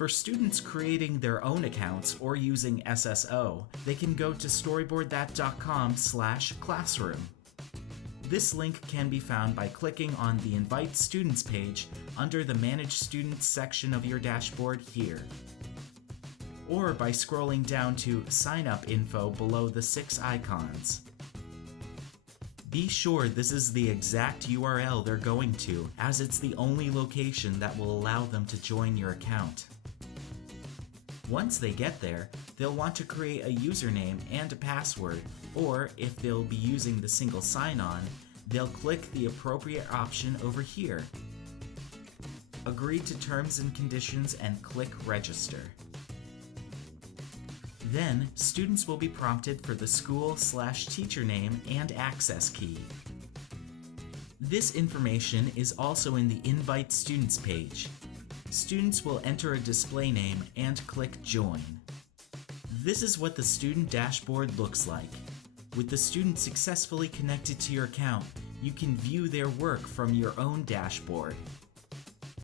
For students creating their own accounts or using SSO, they can go to storyboardthat.com/classroom. This link can be found by clicking on the Invite Students page under the Manage Students section of your dashboard here, or by scrolling down to Sign Up info below the 6 icons. Be sure this is the exact URL they're going to, as it's the only location that will allow them to join your account. Once they get there, they'll want to create a username and a password, or if they'll be using the single sign-on, they'll click the appropriate option over here. Agree to terms and conditions and click Register. Then, students will be prompted for the school/teacher name and access key. This information is also in the Invite Students page. Students will enter a display name and click Join. This is what the student dashboard looks like. With the student successfully connected to your account, you can view their work from your own dashboard.